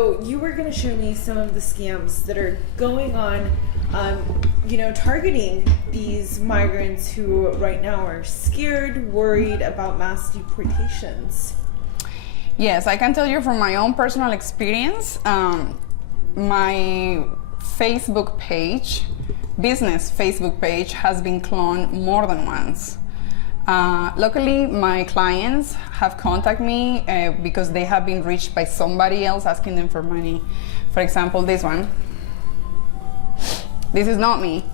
So you were going to show me some of the scams that are going on, targeting these migrants who right now are scared, worried about mass deportations. Yes, I can tell you from my own personal experience, my Facebook page, business Facebook page, has been cloned more than once. Luckily, my clients have contacted me because they have been reached by somebody else asking them for money. For example, this one. This is not me.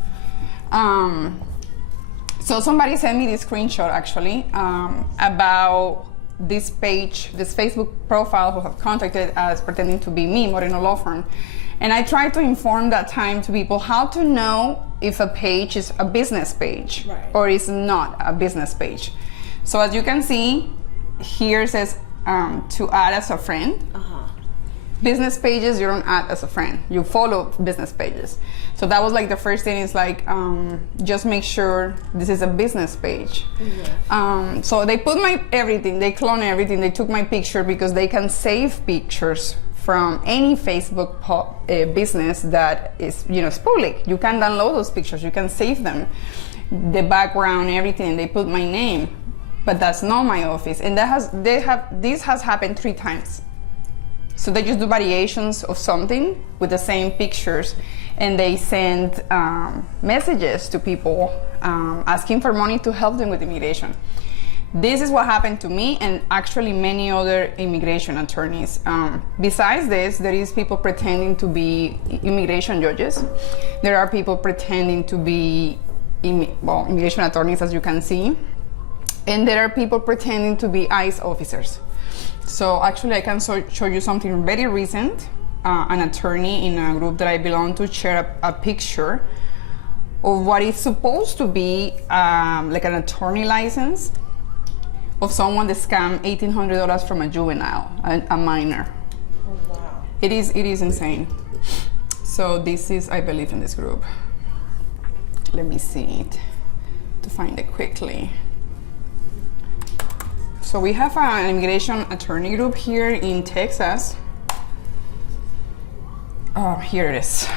So somebody sent me this screenshot actually about this page, this Facebook profile who have contacted as pretending to be me, Moreno Law Firm. And I tried to inform that time to people how to know if a page is a business page, right, or is not a business page. So as you can see, here it says to add as a friend. Business pages, you don't add as a friend. You follow business pages. So that was like the first thing, is like, just make sure this is a business page. Mm-hmm. So they put my everything, they clone everything, they took my picture because they can save pictures from any Facebook business that is, is public. You can download those pictures, you can save them, the background, everything. They put my name, but that's not my office. And this has happened 3 times. So they just do variations of something with the same pictures, and they send messages to people asking for money to help them with immigration. This is what happened to me and actually many other immigration attorneys. Besides this, there is people pretending to be immigration judges. There are people pretending to be immigration attorneys, as you can see. And there are people pretending to be ICE officers. So actually I can show you something very recent. An attorney in a group that I belong to shared a picture of what is supposed to be like an attorney license of someone that scammed $1,800 from a juvenile, a minor. Oh, wow. It is insane. So this is, I believe, in this group. Let me see it to find it quickly. So we have an immigration attorney group here in Texas. Oh, here it is.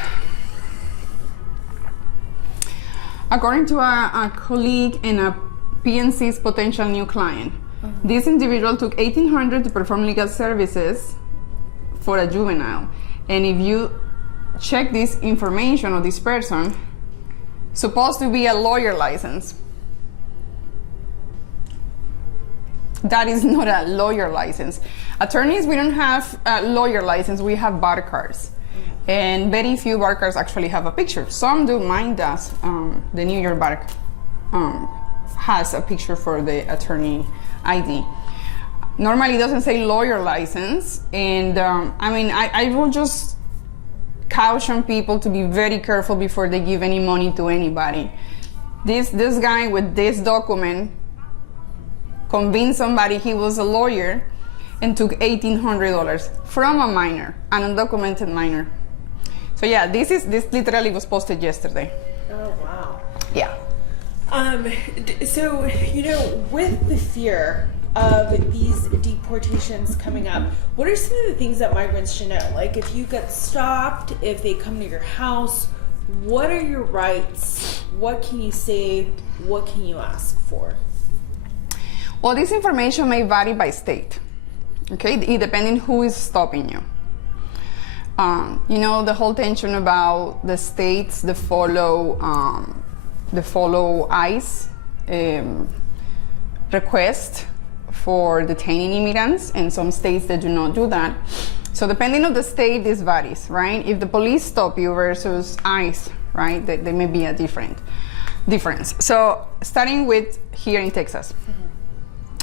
According to a colleague and a PNC's potential new client, this individual took $1,800 to perform legal services for a juvenile. And if you check this information of this person, supposed to be a lawyer license. That is not a lawyer license. Attorneys, we don't have a lawyer license, we have bar cards. And very few bar cards actually have a picture. Some do, mine does. The New York bar has a picture for the attorney ID. Normally it doesn't say lawyer license. And I will just caution people to be very careful before they give any money to anybody. This guy with this document convinced somebody he was a lawyer and took $1,800 from a minor, an undocumented minor. So yeah, this literally was posted yesterday. Oh wow. Yeah. So with the fear of these deportations coming up, what are some of the things that migrants should know? Like if you get stopped, if they come to your house, what are your rights? What can you say? What can you ask for? Well, this information may vary by state, okay? Depending who is stopping you. The whole tension about the states that follow ICE request for detaining immigrants, and some states that do not do that. So depending on the state, this varies, right? If the police stop you versus ICE, right, there may be a difference. So starting with here in Texas.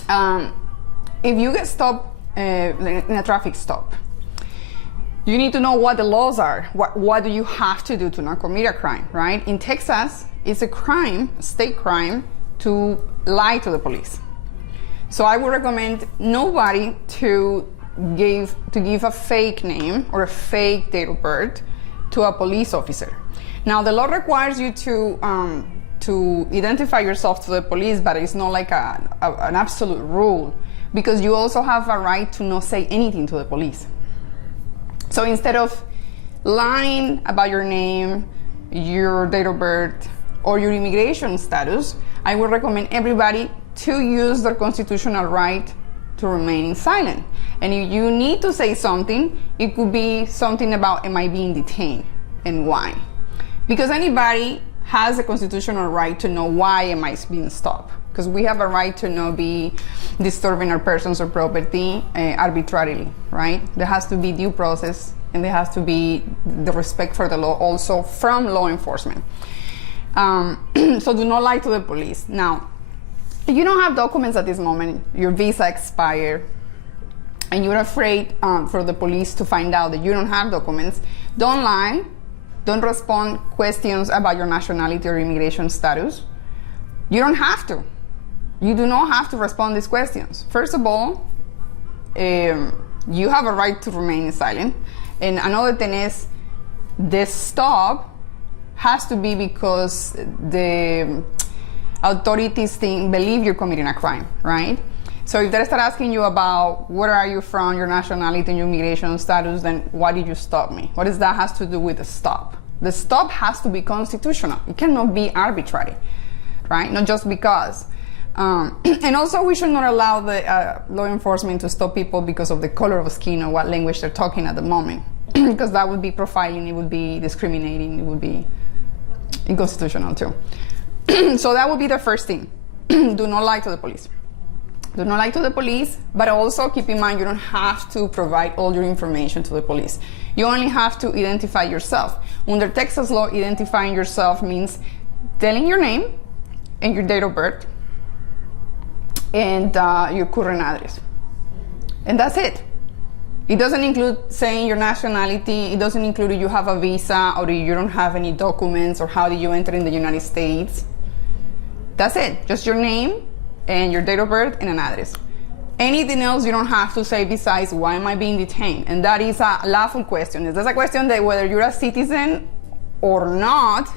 If you get stopped in a traffic stop, you need to know what the laws are. What do you have to do to not commit a crime, right? In Texas, it's a crime, state crime, to lie to the police. So I would recommend nobody to give a fake name or a fake date of birth to a police officer. Now, the law requires you to identify yourself to the police, but it's not like an absolute rule, because you also have a right to not say anything to the police. So instead of lying about your name, your date of birth, or your immigration status, I would recommend everybody to use their constitutional right to remain silent. And if you need to say something, it could be something about, am I being detained and why? Because anybody has a constitutional right to know why am I being stopped. Because we have a right to not be disturbing our persons or property arbitrarily, right? There has to be due process, and there has to be the respect for the law also from law enforcement. So do not lie to the police. Now, if you don't have documents at this moment, your visa expired, and you're afraid for the police to find out that you don't have documents, don't lie. Don't respond questions about your nationality or immigration status. You don't have to. You do not have to respond these questions. First of all, you have a right to remain silent. And another thing is, this stop has to be because the authorities believe you're committing a crime, right? So if they start asking you about where are you from, your nationality, and your immigration status, then why did you stop me? What does that has to do with the stop? The stop has to be constitutional. It cannot be arbitrary, right? Not just because. And also, we should not allow the law enforcement to stop people because of the color of skin or what language they're talking at the moment, because that would be profiling, it would be discriminating, it would be unconstitutional too. So that would be the first thing. Do not lie to the police. Do not lie to the police, but also keep in mind you don't have to provide all your information to the police. You only have to identify yourself. Under Texas law, identifying yourself means telling your name and your date of birth and your current address. And that's it. It doesn't include saying your nationality. It doesn't include if you have a visa or if you don't have any documents or how did you enter in the United States. That's it. Just your name and your date of birth and an address. Anything else you don't have to say besides why am I being detained? And that is a lawful question. That's a question that whether you're a citizen or not,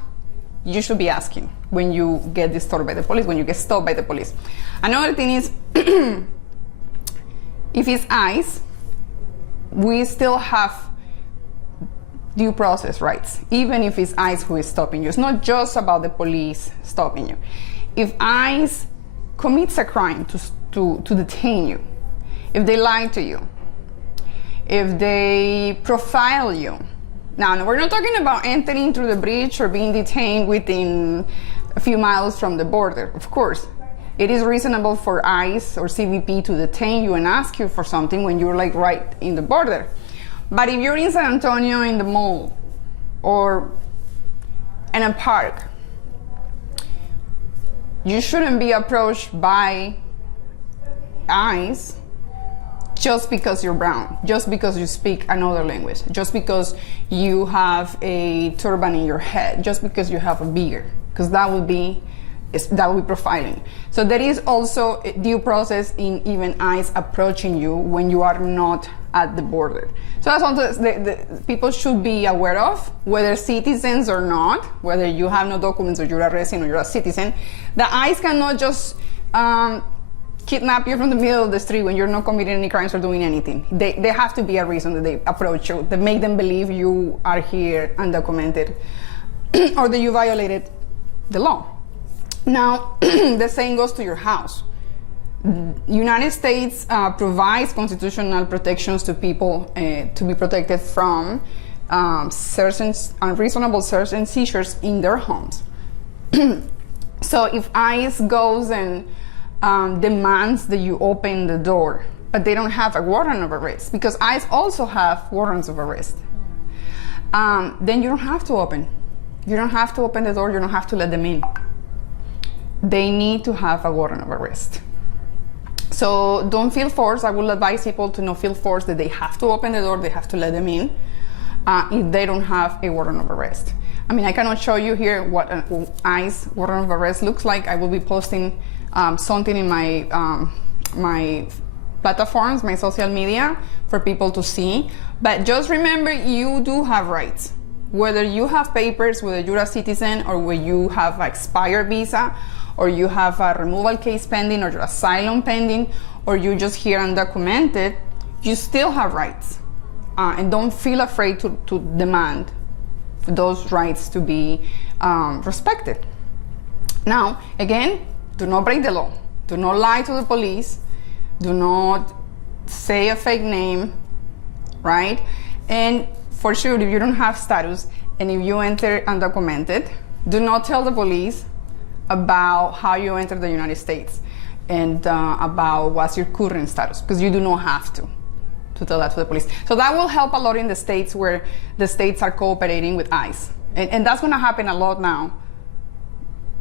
you should be asking when you get disturbed by the police, when you get stopped by the police. Another thing is, if it's ICE, we still have due process rights, even if it's ICE who is stopping you. It's not just about the police stopping you. If ICE commits a crime to detain you, if they lie to you, if they profile you. Now, we're not talking about entering through the bridge or being detained within a few miles from the border. Of course, it is reasonable for ICE or CBP to detain you and ask you for something when you're like right in the border. But if you're in San Antonio in the mall or in a park, you shouldn't be approached by ICE just because you're brown, just because you speak another language, just because you have a turban in your head, just because you have a beard, because that would be profiling. So there is also a due process in even ICE approaching you when you are not at the border. So that's something the people should be aware of, whether citizens or not, whether you have no documents or you're a resident or you're a citizen. The ICE cannot just kidnap you from the middle of the street when you're not committing any crimes or doing anything. There have to be a reason that they approach you, that make them believe you are here undocumented or that you violated the law. Now, the same goes to your house. United States provides constitutional protections to people to be protected from certain unreasonable search and seizures in their homes. So if ICE goes and demands that you open the door, but they don't have a warrant of arrest, because ICE also have warrants of arrest, then you don't have to open. You don't have to open the door, you don't have to let them in. They need to have a warrant of arrest. So don't feel forced. I will advise people to not feel forced that they have to open the door, they have to let them in if they don't have a warrant of arrest. I mean, I cannot show you here what an ICE warrant of arrest looks like. I will be posting something in my platforms, my social media, for people to see. But just remember, you do have rights. Whether you have papers, whether you're a citizen, or whether you have an expired visa, or you have a removal case pending, or your asylum pending, or you're just here undocumented, you still have rights. and don't feel afraid to demand those rights to be respected. Now, again, do not break the law. Do not lie to the police. Do not say a fake name, right? And for sure, if you don't have status and if you enter undocumented, do not tell the police about how you entered the United States and about what's your current status, because you do not have to tell that to the police. So that will help a lot in the states where the states are cooperating with ICE. And that's going to happen a lot now.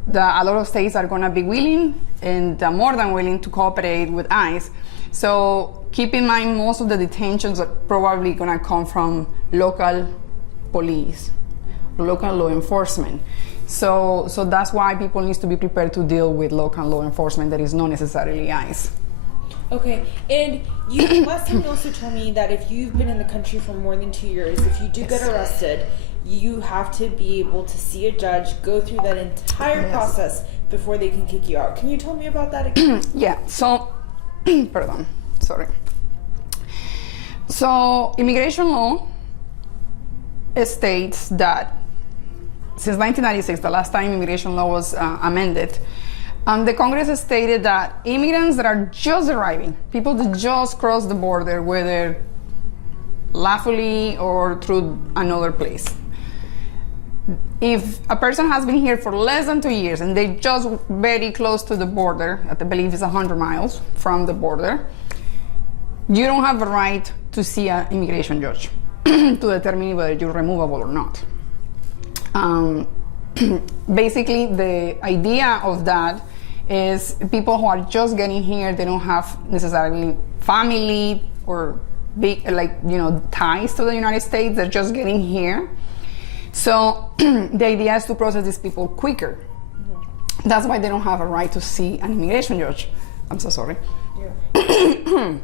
A lot of states are going to be willing and more than willing to cooperate with ICE. So keep in mind, most of the detentions are probably going to come from local police, local law enforcement. So that's why people need to be prepared to deal with local law enforcement that is not necessarily ICE. Okay, and you last time you also told me that if you've been in the country for more than 2 years, if you do get arrested, you have to be able to see a judge, go through that entire process before they can kick you out. Can you tell me about that again? Yeah, so, pardon, sorry. So, immigration law states that since 1996, the last time immigration law was amended, the Congress has stated that immigrants that are just arriving, people that just cross the border, whether lawfully or through another place, if a person has been here for less than 2 years and they just very close to the border, I believe it's 100 miles from the border, you don't have a right to see an immigration judge to determine whether you're removable or not. Basically, the idea of that is people who are just getting here, they don't have necessarily family or big, ties to the United States, they're just getting here. So the idea is to process these people quicker. Mm-hmm. That's why they don't have a right to see an immigration judge. I'm so sorry. Yeah.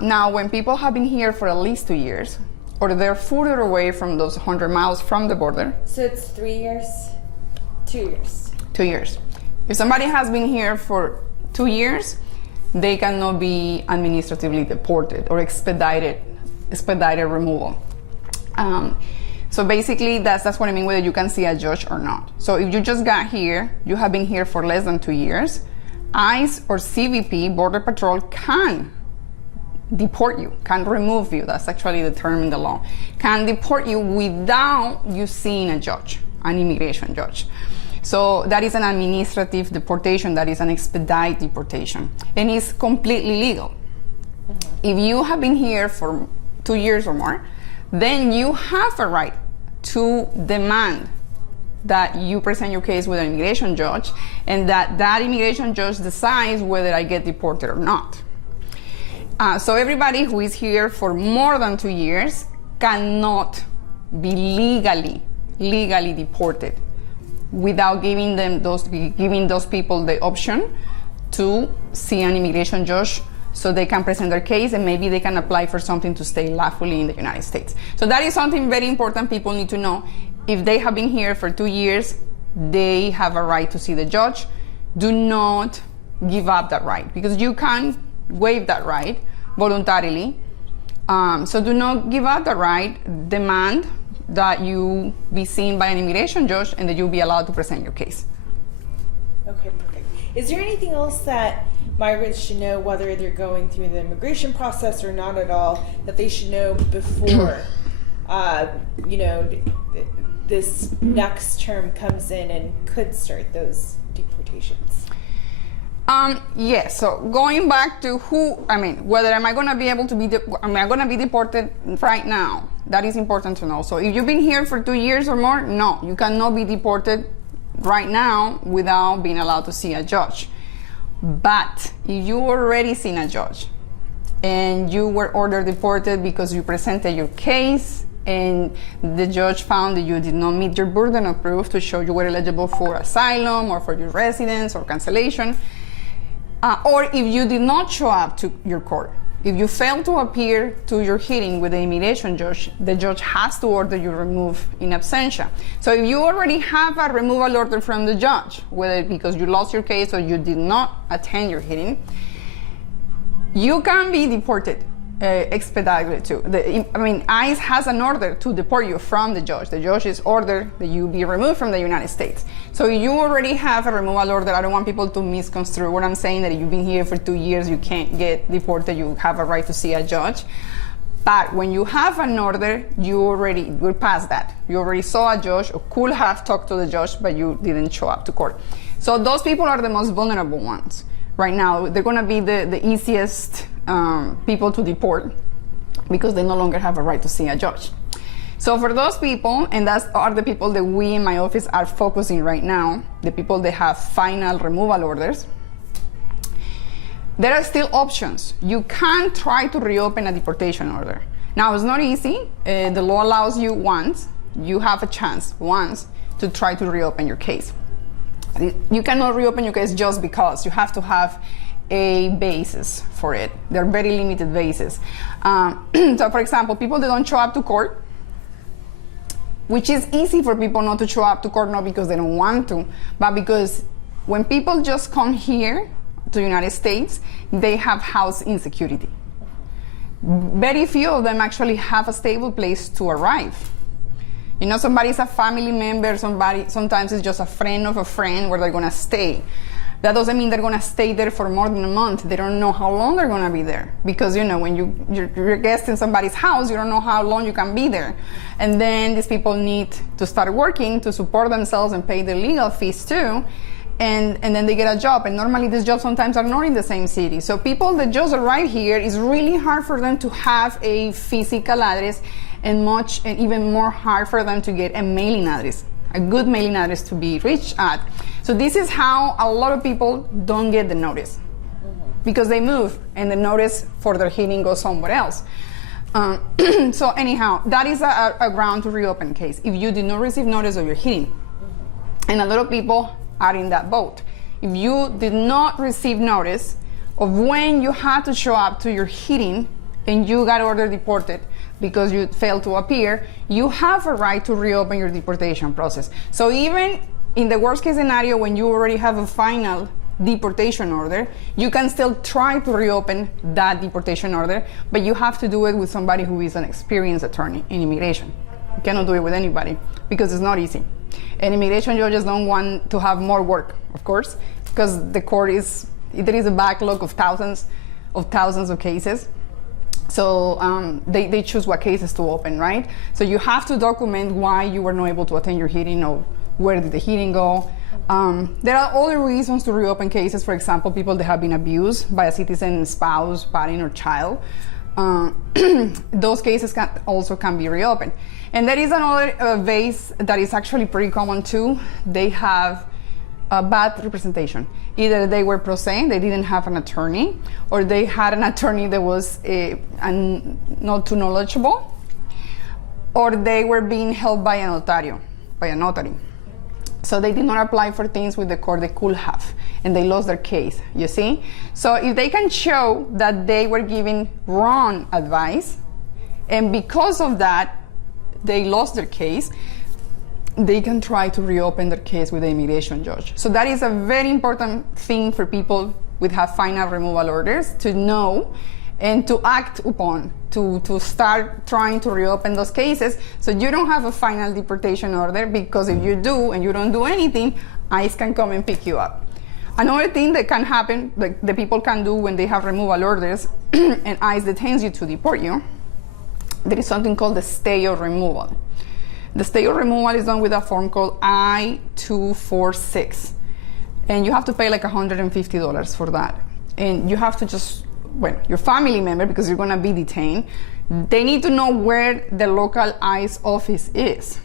Now, when people have been here for at least 2 years, or they're further away from those 100 miles from the border. So it's 3 years? 2 years? 2 years. If somebody has been here for 2 years, they cannot be administratively deported or expedited removal. So basically, that's what I mean, whether you can see a judge or not. So if you just got here, you have been here for less than 2 years, ICE or CBP, Border Patrol, can deport you, can remove you, that's actually the term in the law, can deport you without you seeing a judge, an immigration judge. So that is an administrative deportation, that is an expedited deportation, and it's completely legal. Mm-hmm. If you have been here for 2 years or more, then you have a right to demand that you present your case with an immigration judge and that immigration judge decides whether I get deported or not. So everybody who is here for more than 2 years cannot be legally deported without giving those people the option to see an immigration judge so they can present their case and maybe they can apply for something to stay lawfully in the United States. So that is something very important people need to know. If they have been here for 2 years, they have a right to see the judge. Do not give up that right, because you can waive that right voluntarily. So do not give up the right. Demand that you be seen by an immigration judge and that you'll be allowed to present your case. Okay, perfect. Is there anything else that migrants should know, whether they're going through the immigration process or not at all, that they should know before, this next term comes in and could start those deportations? Yes, so going back to whether am I going to be able to be, am I going to be deported right now? That is important to know. So if you've been here for 2 years or more, no, you cannot be deported right now without being allowed to see a judge. But if you already seen a judge and you were ordered deported because you presented your case and the judge found that you did not meet your burden of proof to show you were eligible for asylum or for your residence or cancellation, or if you did not show up to your court, if you fail to appear to your hearing with the immigration judge, the judge has to order you removed in absentia. So if you already have a removal order from the judge, whether because you lost your case or you did not attend your hearing, you can be deported expedited too. ICE has an order to deport you from the judge. The judge is ordered that you be removed from the United States. So you already have a removal order. I don't want people to misconstrue what I'm saying, that if you've been here for 2 years, you can't get deported, you have a right to see a judge. But when you have an order, we're past that. You already saw a judge or could have talked to the judge, but you didn't show up to court. So those people are the most vulnerable ones. Right now, they're gonna be the easiest people to deport because they no longer have a right to see a judge. So for those people, and those are the people that we in my office are focusing right now, the people that have final removal orders, there are still options. You can try to reopen a deportation order. Now, it's not easy. The law allows you once. You have a chance once to try to reopen your case. You cannot reopen your case just because. You have to have a basis for it. They're very limited basis. So, for example, people that don't show up to court, which is easy for people not to show up to court, not because they don't want to, but because when people just come here to the United States, they have house insecurity. Very few of them actually have a stable place to arrive. You know, somebody's a family member, sometimes it's just a friend of a friend where they're gonna stay. That doesn't mean they're gonna stay there for more than a month. They don't know how long they're gonna be there. Because, you know, when you're a guest in somebody's house, you don't know how long you can be there. And then these people need to start working to support themselves and pay their legal fees too. And then they get a job. And normally these jobs sometimes are not in the same city. So people that just arrive here, it's really hard for them to have a physical address, and even more hard for them to get a mailing address, a good mailing address to be reached at. So this is how a lot of people don't get the notice, because they move and the notice for their hearing goes somewhere else. So anyhow, that is a ground to reopen case. If you did not receive notice of your hearing, and a lot of people are in that boat. If you did not receive notice of when you had to show up to your hearing and you got ordered deported because you failed to appear, you have a right to reopen your deportation process. So even in the worst case scenario, when you already have a final deportation order, you can still try to reopen that deportation order, but you have to do it with somebody who is an experienced attorney in immigration. You cannot do it with anybody because it's not easy. And immigration judges don't want to have more work, of course, because the court there is a backlog of thousands of cases. So they choose what cases to open, right? So you have to document why you were not able to attend your hearing, or where did the hearing go. There are other reasons to reopen cases. For example, people that have been abused by a citizen, spouse, parent, or child. Those cases can be reopened. And there is another base that is actually pretty common too. They have a bad representation. Either they were pro se, they didn't have an attorney, or they had an attorney that was not too knowledgeable, or they were being held by a notary. So they did not apply for things with the court they could have, and they lost their case, you see? So if they can show that they were giving wrong advice, and because of that, they lost their case, they can try to reopen their case with the immigration judge. So that is a very important thing for people with have final removal orders to know and to act upon, to start trying to reopen those cases, so you don't have a final deportation order, because if you do and you don't do anything, ICE can come and pick you up. Another thing that can happen, like the people can do when they have removal orders and ICE detains you to deport you, there is something called the stay of removal. The stay of removal is done with a form called I-246. And you have to pay like $150 for that. And you have to your family member, because you're gonna be detained, they need to know where the local ICE office is.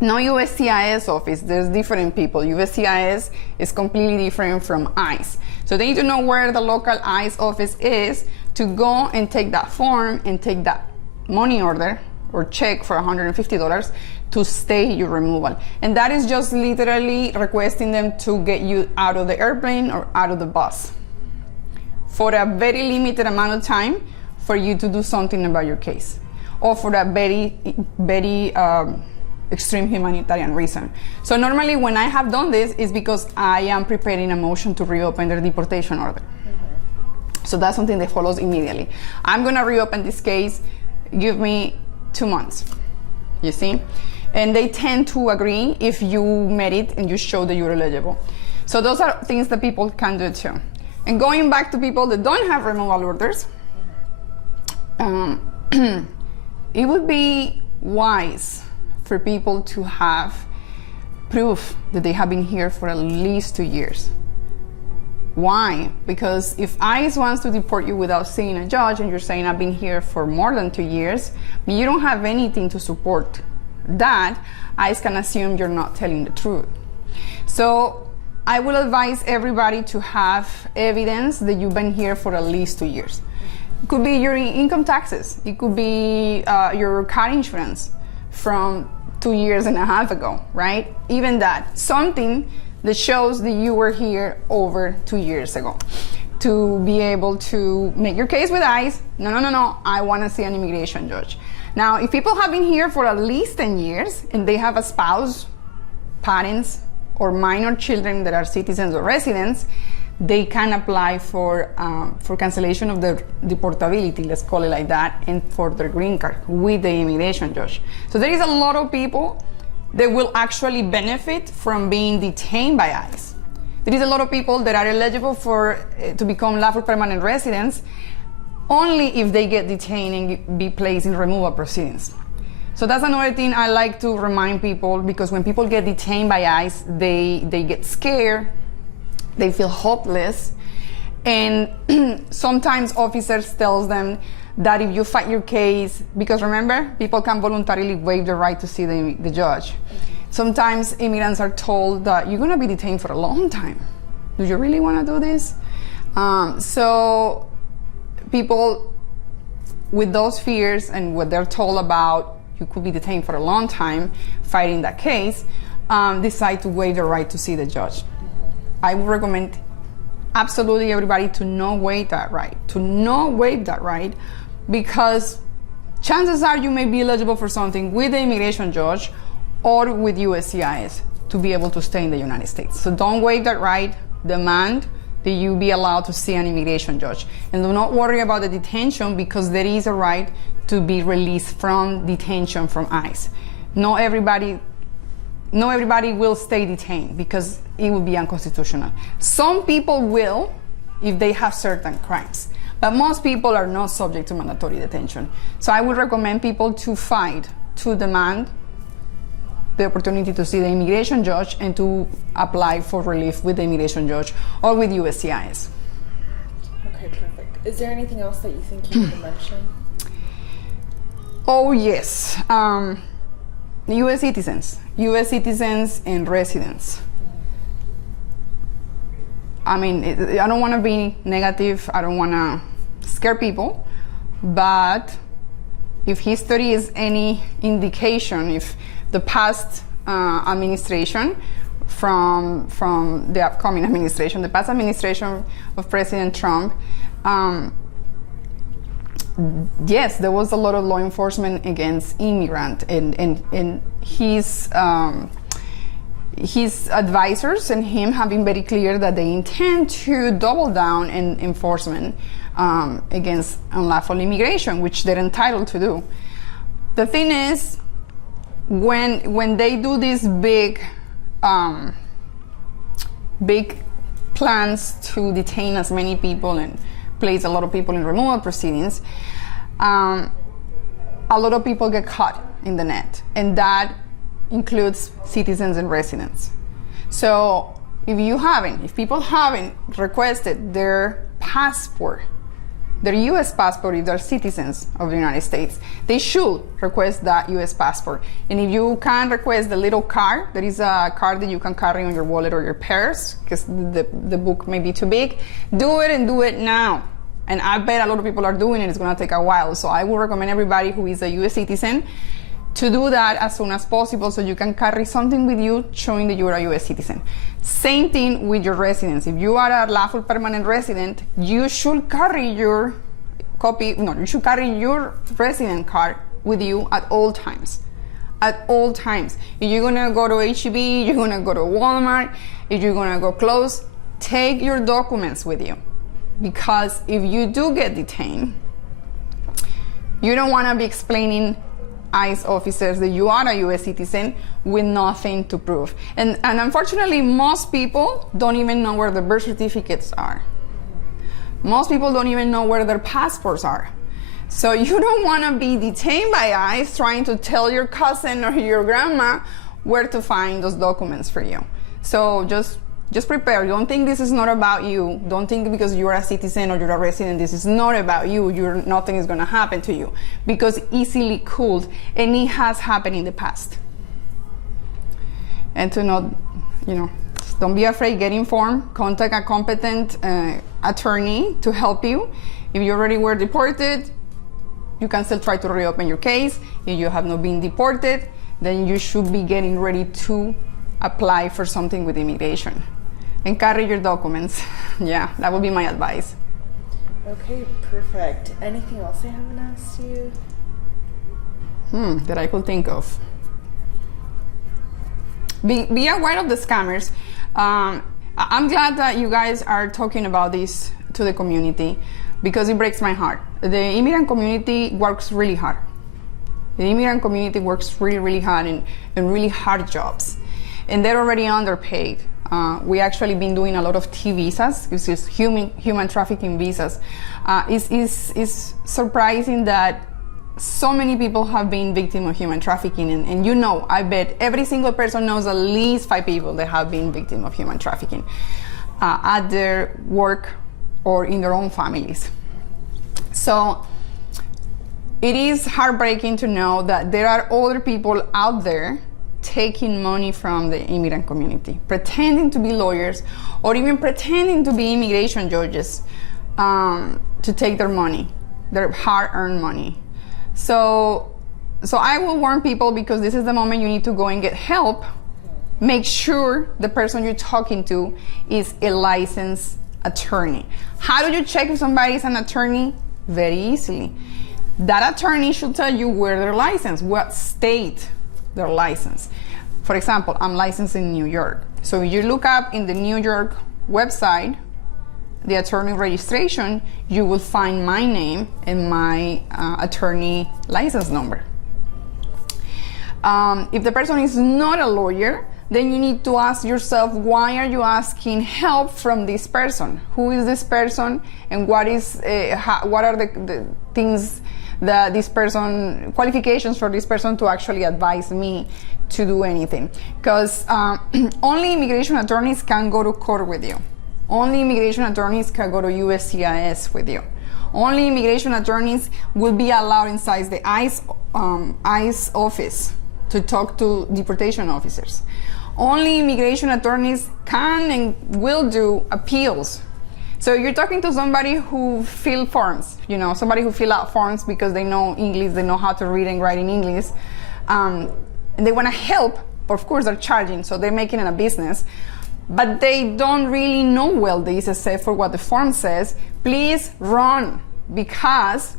No USCIS office, there's different people. USCIS is completely different from ICE. So they need to know where the local ICE office is to go and take that form and take that money order or check for $150 to stay your removal. And that is just literally requesting them to get you out of the airplane or out of the bus for a very limited amount of time for you to do something about your case, or for a very, very extreme humanitarian reason. So normally when I have done this is because I am preparing a motion to reopen their deportation order. So that's something that follows immediately. I'm gonna reopen this case, give me 2 months, you see? And they tend to agree if you met it and you show that you're eligible. So those are things that people can do too. And going back to people that don't have removal orders, it would be wise for people to have proof that they have been here for at least 2 years. Why? Because if ICE wants to deport you without seeing a judge and you're saying I've been here for more than 2 years, but you don't have anything to support that, ICE can assume you're not telling the truth. So I will advise everybody to have evidence that you've been here for at least 2 years. It could be your income taxes. It could be your car insurance from 2.5 years ago, right? Even that, something that shows that you were here over 2 years ago, to be able to make your case with ICE. No, I want to see an immigration judge. Now, if people have been here for at least 10 years and they have a spouse, parents, or minor children that are citizens or residents, they can apply for cancellation of their deportability, let's call it like that, and for their green card with the immigration judge. So there is a lot of people that will actually benefit from being detained by ICE. There is a lot of people that are eligible to become lawful permanent residents only if they get detained and be placed in removal proceedings. So that's another thing I like to remind people, because when people get detained by ICE, they get scared, they feel hopeless, and sometimes officers tell them that if you fight your case, because remember, people can voluntarily waive the right to see the judge. Sometimes immigrants are told that you're gonna be detained for a long time. Do you really wanna do this? So people with those fears and what they're told about you could be detained for a long time fighting that case, decide to waive the right to see the judge. I would recommend absolutely everybody to not waive that right, because chances are you may be eligible for something with the immigration judge or with USCIS to be able to stay in the United States. So don't waive that right, demand that you be allowed to see an immigration judge. And do not worry about the detention, because there is a right to be released from detention from ICE. Not everybody will stay detained, because it would be unconstitutional. Some people will if they have certain crimes, but most people are not subject to mandatory detention. So I would recommend people to fight, to demand the opportunity to see the immigration judge and to apply for relief with the immigration judge or with USCIS. Okay, perfect. Is there anything else that you think you need to mention? Oh yes, U.S. citizens and residents. I mean, I don't want to be negative, I don't want to scare people, but if history is any indication, if the past administration from the upcoming administration, the past administration of President Trump, yes, there was a lot of law enforcement against immigrants, and his advisors and him have been very clear that they intend to double down in enforcement against unlawful immigration, which they're entitled to do. The thing is, when they do these big plans to detain as many people and place a lot of people in removal proceedings, a lot of people get caught in the net, and that includes citizens and residents. So if people haven't requested their passport, their U.S. passport, if they're citizens of the United States, they should request that U.S. passport. And if you can request the little card, there is a card that you can carry on your wallet or your purse, because the book may be too big, do it, and do it now. And I bet a lot of people are doing it. It's going to take a while. So I would recommend everybody who is a U.S. citizen to do that as soon as possible, so you can carry something with you showing that you are a U.S. citizen. Same thing with your residence. If you are a lawful permanent resident, you should carry your resident card with you at all times. At all times. If you're gonna go to H-E-B, you're gonna go to Walmart, if you're gonna go close, take your documents with you. because if you do get detained, you don't want to be explaining ICE officers that you are a U.S. citizen with nothing to prove. And unfortunately, most people don't even know where their birth certificates are. Most people don't even know where their passports are. So you don't want to be detained by ICE trying to tell your cousin or your grandma where to find those documents for you. So just prepare. Don't think this is not about you. Don't think because you're a citizen or you're a resident, this is not about you. Nothing is going to happen to you, because easily could, and it has happened in the past. And to not, don't be afraid, get informed, contact a competent attorney to help you. If you already were deported, you can still try to reopen your case. If you have not been deported, then you should be getting ready to apply for something with immigration. And carry your documents. Yeah, that would be my advice. Okay, perfect. Anything else I haven't asked you? That I could think of. Be aware of the scammers. I'm glad that you guys are talking about this to the community, because it breaks my heart. The immigrant community works really hard. The immigrant community works really, really hard and really hard jobs. And they're already underpaid. We actually been doing a lot of T visas, which is human trafficking visas. It's surprising that so many people have been victims of human trafficking, and I bet every single person knows at least 5 people that have been victims of human trafficking at their work or in their own families. So it is heartbreaking to know that there are other people out there taking money from the immigrant community, pretending to be lawyers or even pretending to be immigration judges to take their money, their hard-earned money. So I will warn people, because this is the moment you need to go and get help. Make sure the person you're talking to is a licensed attorney. How do you check if somebody is an attorney? Very easily. That attorney should tell you where they're licensed, what state they're licensed. For example, I'm licensed in New York. So if you look up in the New York website, the attorney registration, you will find my name and my attorney license number. If the person is not a lawyer, then you need to ask yourself, why are you asking help from this person? Who is this person, and what are the things that this person, qualifications for this person to actually advise me to do anything? Because only immigration attorneys can go to court with you. Only immigration attorneys can go to USCIS with you. Only immigration attorneys will be allowed inside the ICE office to talk to deportation officers. Only immigration attorneys can and will do appeals. So you're talking to somebody who fill forms, somebody who fill out forms because they know English, they know how to read and write in English, and they want to help. But of course, they're charging, so they're making it a business. But they don't really know well this, except for what the form says. Please run, because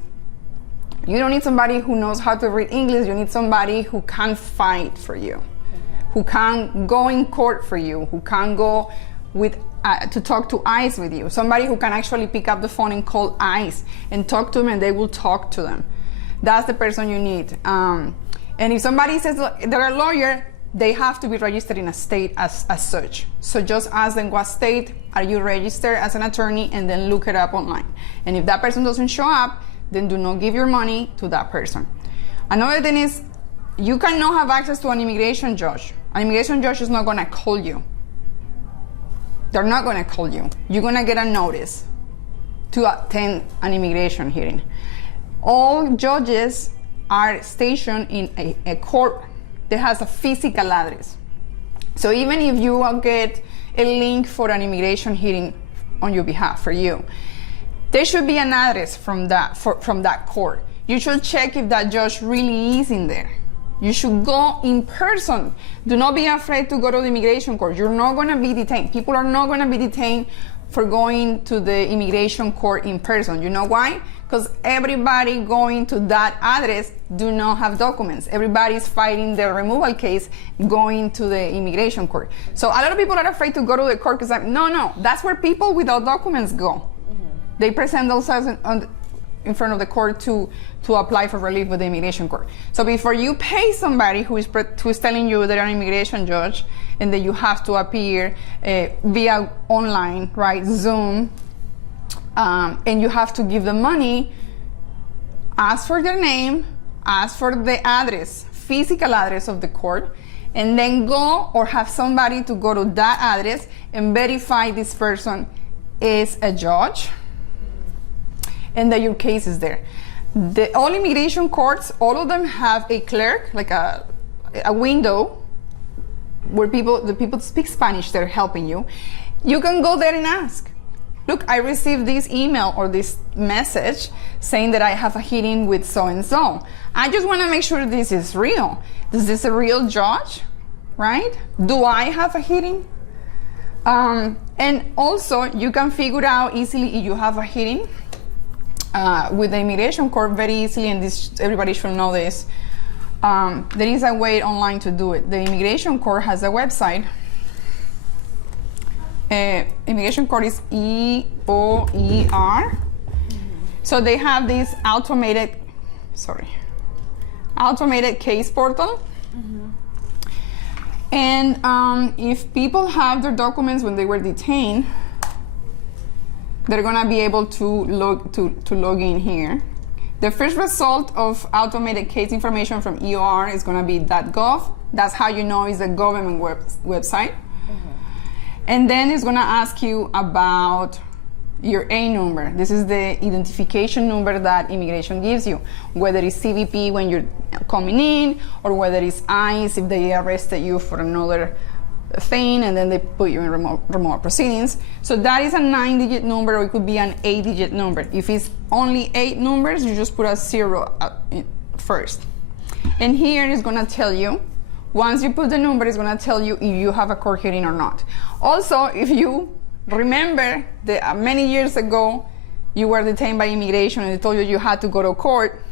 you don't need somebody who knows how to read English. You need somebody who can fight for you, who can go in court for you, who can go to talk to ICE with you. Somebody who can actually pick up the phone and call ICE and talk to them, and they will talk to them. That's the person you need. And if somebody says they're a lawyer, they have to be registered in a state as such. So just ask them, what state are you registered as an attorney, and then look it up online. And if that person doesn't show up, then do not give your money to that person. Another thing is, you cannot have access to an immigration judge. An immigration judge is not gonna call you. They're not gonna call you. You're gonna get a notice to attend an immigration hearing. All judges are stationed in a court that has a physical address. So even if you will get a link for an immigration hearing on your behalf for you, there should be an address from that court. You should check if that judge really is in there. You should go in person. Do not be afraid to go to the immigration court. You're not going to be detained. People are not going to be detained for going to the immigration court in person. You know why? Because everybody going to that address do not have documents. Everybody's fighting their removal case going to the immigration court. So a lot of people are afraid to go to the court because no, that's where people without documents go. they present themselves in front of the court to apply for relief with the immigration court. So before you pay somebody who is telling you they're an immigration judge and that you have to appear via online, right, Zoom, and you have to give them money, ask for their name, ask for the address, physical address of the court, and then go or have somebody to go to that address and verify this person is a judge and that your case is there. All immigration courts, all of them have a clerk, like a window where the people speak Spanish, they're helping you. You can go there and ask. Look, I received this email or this message saying that I have a hearing with so-and-so. I just want to make sure this is real. Is this a real judge, right? Do I have a hearing? And also, you can figure out easily if you have a hearing with the immigration court very easily, and everybody should know this. There is a way online to do it. The immigration court has a website. Immigration court is EOIR. So they have this automated case portal. And if people have their documents when they were detained, they're gonna be able to log in here. The first result of automated case information from EOIR is gonna be .gov. That's how you know it's a government website. And then it's gonna ask you about your A number. This is the identification number that immigration gives you, whether it's CBP when you're coming in, or whether it's ICE if they arrested you for another thing and then they put you in remote proceedings. So that is a 9-digit number, or it could be an 8-digit number. If it's only 8 numbers, you just put a 0 first. And here it's gonna tell you, once you put the number, it's gonna tell you if you have a court hearing or not. Also, if you remember that many years ago, you were detained by immigration and they told you you had to go to court,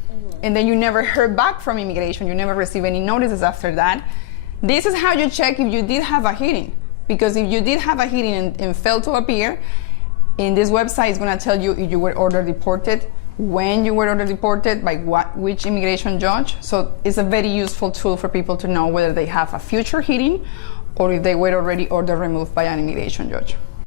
and then you never heard back from immigration, you never received any notices after that, this is how you check if you did have a hearing. Because if you did have a hearing and failed to appear, in this website it's gonna tell you if you were ordered deported, when you were ordered deported, by which immigration judge. So it's a very useful tool for people to know whether they have a future hearing or if they were already ordered removed by an immigration judge.